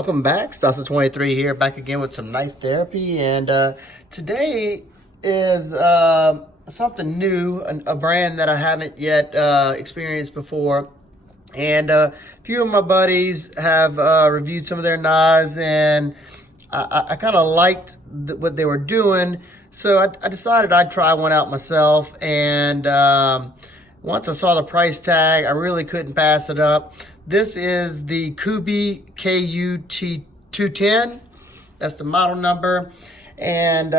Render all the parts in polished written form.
Welcome back, Stasa23 here, back again with some knife therapy, and today is something new, a brand that I haven't yet experienced before, and a few of my buddies have reviewed some of their knives, and I kind of liked what they were doing, so I decided I'd try one out myself, and once I saw the price tag, I really couldn't pass it up. This is the Kubey KU T210. That's the model number. And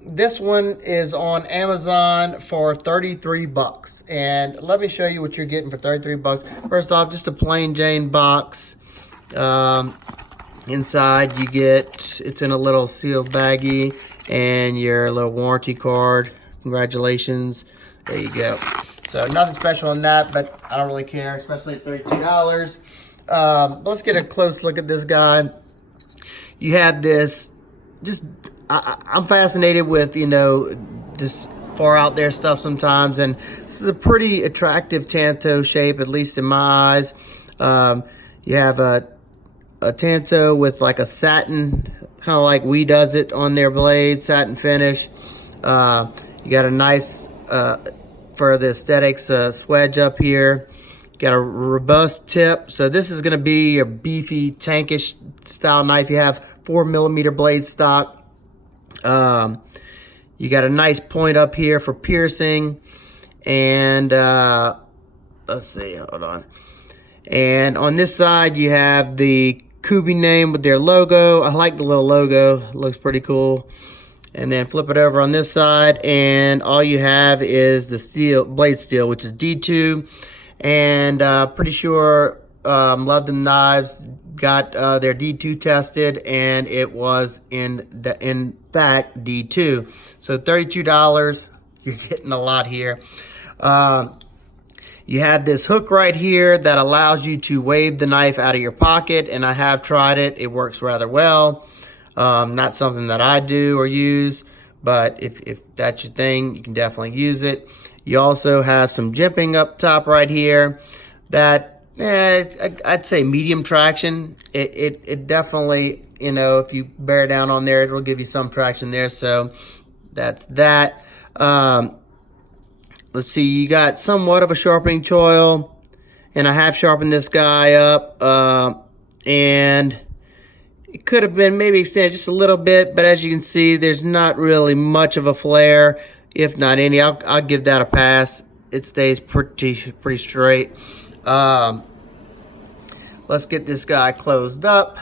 this one is on Amazon for 33 bucks. And let me show you what you're getting for 33 bucks. First off, just a plain Jane box. Inside you get, it's in a little sealed baggie and your little warranty card. Congratulations. There you go. So nothing special in that, but I don't really care, especially at $32. Let's get a close look at this guy. You have this, I'm fascinated with, this far out there stuff sometimes, and this is a pretty attractive tanto shape, at least in my eyes. You have a tanto with like a satin, kind of like We does it on their blade, satin finish. You got a nice, for the aesthetics, swedge up here. Got a robust tip. So this is gonna be a beefy, tankish style knife. You have 4mm blade stock. You got a nice point up here for piercing. And let's see, hold on. And on this side, you have the Kubey name with their logo. I like the little logo, it looks pretty cool. And then flip it over on this side, and all you have is the steel, blade steel, which is D2. And pretty sure Love Them Knives got their D2 tested, and it was in fact D2. So $32, you're getting a lot here. You have this hook right here that allows you to wave the knife out of your pocket, and I have tried it. It works rather well. Not something that I do or use, but if that's your thing, you can definitely use it. You also have some jimping up top right here that, I'd say medium traction. It definitely, if you bear down on there, it'll give you some traction there. So that's that. Let's see, you got somewhat of a sharpening choil, and I have sharpened this guy up, and it could have been maybe extended just a little bit, but as you can see, there's not really much of a flare, if not any. I'll give that a pass. It stays pretty straight. Let's get this guy closed up.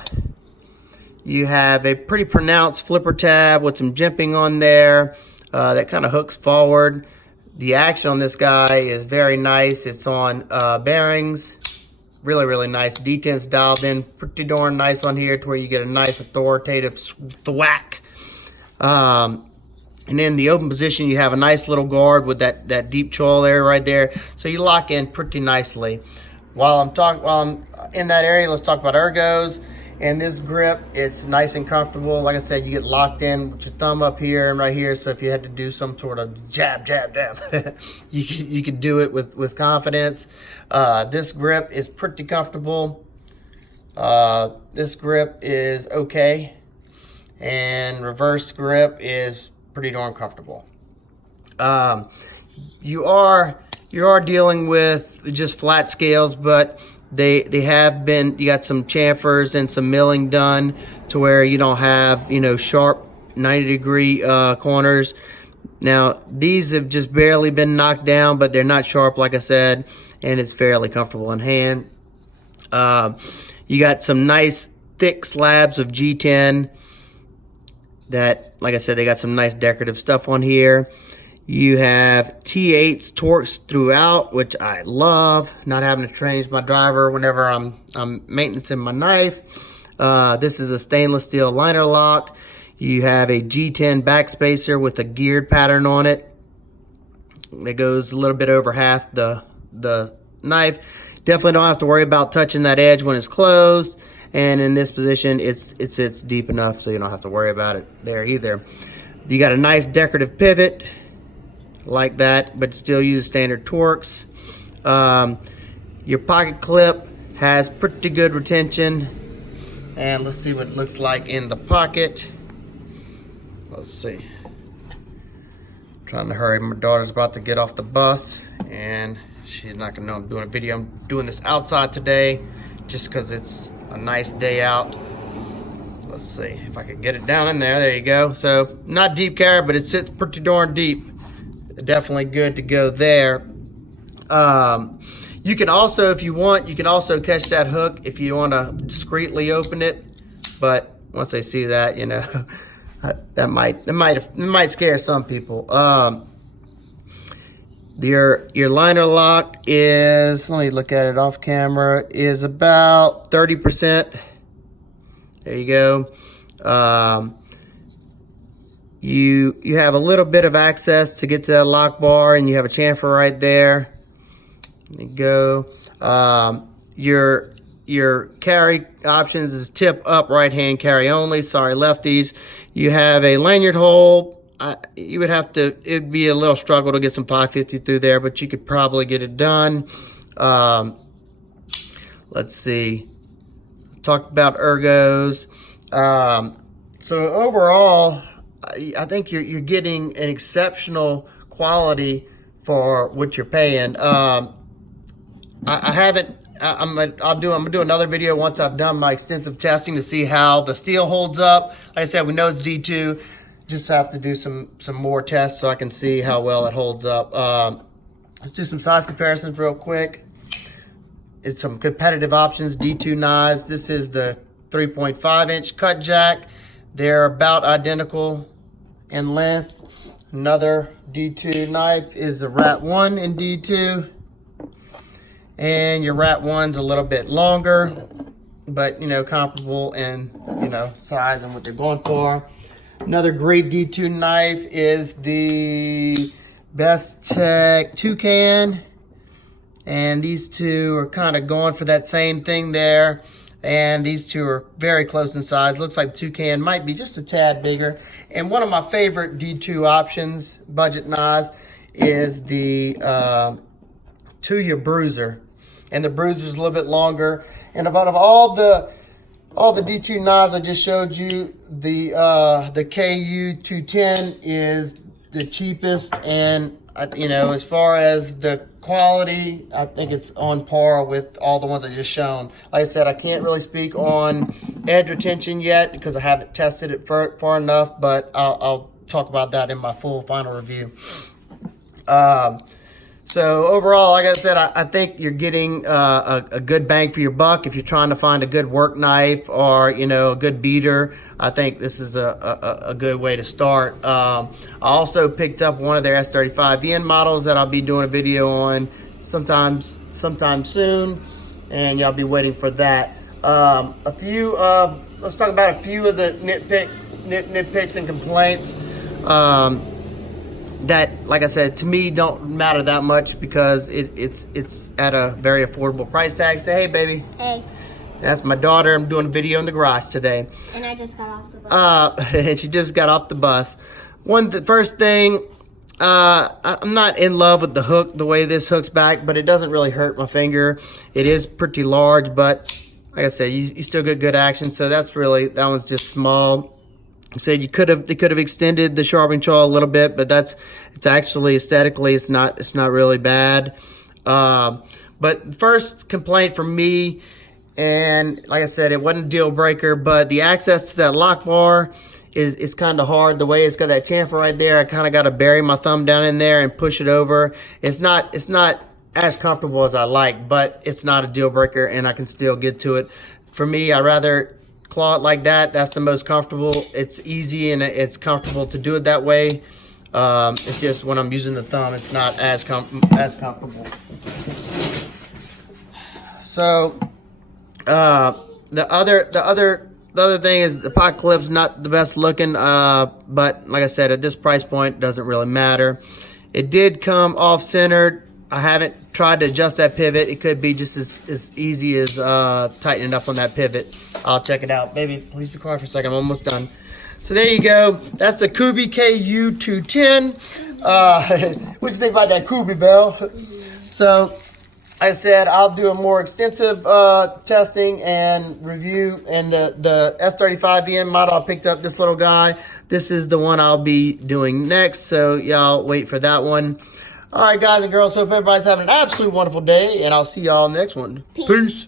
You have a pretty pronounced flipper tab with some jimping on there that kind of hooks forward. The action on this guy is very nice. It's on bearings. Really nice. D10's dialed in pretty darn nice on here to where you get a nice authoritative thwack. And in the open position, you have a nice little guard with that deep choil there, right there. So you lock in pretty nicely. While I'm in that area, let's talk about ergos. And this grip, it's nice and comfortable. Like I said, you get locked in with your thumb up here and right here. So if you had to do some sort of jab, you could do it with confidence. This grip is pretty comfortable. This grip is okay. And reverse grip is pretty darn comfortable. You are dealing with just flat scales, but they have been, you got some chamfers and some milling done to where you don't have, sharp 90-degree corners. Now, these have just barely been knocked down, but they're not sharp, like I said, and it's fairly comfortable in hand. You got some nice thick slabs of G10 that, like I said, they got some nice decorative stuff on here. You have T8s Torx throughout, which I love, not having to change my driver whenever I'm maintaining my knife. This is a stainless steel liner lock. You have a G10 backspacer with a geared pattern on it that goes a little bit over half the knife. Definitely don't have to worry about touching that edge when it's closed. And in this position, it sits deep enough so you don't have to worry about it there either. You got a nice decorative pivot like that, but still use standard Torx. Your pocket clip has pretty good retention. And let's see what it looks like in the pocket. Let's see. Trying to hurry. My daughter's about to get off the bus and she's not gonna know I'm doing a video. I'm doing this outside today just because it's a nice day out. Let's see if I can get it down in there. There you go. So not deep carrot, but it sits pretty darn deep. Definitely good to go there. You can also, if you want, you can also catch that hook if you want to discreetly open it. But once they see that, you know, that might scare some people. Your liner lock is, let me look at it off camera, is about 30%. There you go. You have a little bit of access to get to that lock bar, and you have a chamfer right there. There you go. Your carry options is tip up, right hand carry only. Sorry, lefties. You have a lanyard hole. You would have to, it'd be a little struggle to get some 550 through there, but you could probably get it done. Let's see. Talked about ergos. So overall, I think you're getting an exceptional quality for what you're paying. I'm gonna do another video once I've done my extensive testing to see how the steel holds up. Like I said, we know it's D2. Just have to do some more tests so I can see how well it holds up. Let's do some size comparisons real quick. It's some competitive options, D2 knives. This is the 3.5 inch cut jack. They're about identical in length. Another D2 knife is a Rat 1 in D2. And your Rat 1's a little bit longer, but you know, comparable in, you know, size and what they're going for. Another great D2 knife is the Best Tech Toucan. And these two are kind of going for that same thing there. And these two are very close in size. Looks like the Toucan might be just a tad bigger. And one of my favorite D2 options, budget knives, is the Tuya Bruiser. And the Bruiser is a little bit longer. And out of all the D2 knives I just showed you, the KU 210 is the cheapest. And you know, as far as the quality, I think it's on par with all the ones I just shown. Like I said, I can't really speak on edge retention yet because I haven't tested it far enough, but I'll talk about that in my full final review. So overall, like I said, I think you're getting a good bang for your buck if you're trying to find a good work knife or, you know, a good beater. I think this is a good way to start. I also picked up one of their S35VN models that I'll be doing a video on sometime soon, and y'all be waiting for that. Let's talk about a few of the nitpicks and complaints. That, like I said, to me don't matter that much because it's at a very affordable price tag. Say hey, baby. Hey. That's my daughter. I'm doing a video in the garage today. And I just got off the bus. And she just got off the bus. The first thing, I'm not in love with the hook, the way this hooks back, but it doesn't really hurt my finger. It is pretty large, but like I said, you still get good action. So that one's just small. Said they could have extended the sharpening choil a little bit, but it's actually aesthetically it's not really bad. But first complaint from me, and like I said, it wasn't a deal breaker, but the access to that lock bar is kind of hard. The way it's got that chamfer right there, I kind of got to bury my thumb down in there and push it over. It's not as comfortable as I like, but it's not a deal breaker, and I can still get to it. For me, I rather claw it like that. That's the most comfortable. It's easy and it's comfortable to do it that way. It's just when I'm using the thumb, it's not as comfortable. So the other thing is the pocket clip's not the best looking, but like I said, at this price point, it doesn't really matter. It did come off centered. I haven't tried to adjust that pivot. It could be just as easy as tightening up on that pivot. I'll check it out. Baby, please be quiet for a second. I'm almost done. So there you go. That's the Kubey KU 210. What do you think about that Kubey, Bell? So I said I'll do a more extensive testing and review. And the S35EN model, I picked up this little guy. This is the one I'll be doing next. So y'all wait for that one. All right, guys and girls. Hope everybody's having an absolute wonderful day. And I'll see y'all next one. Peace.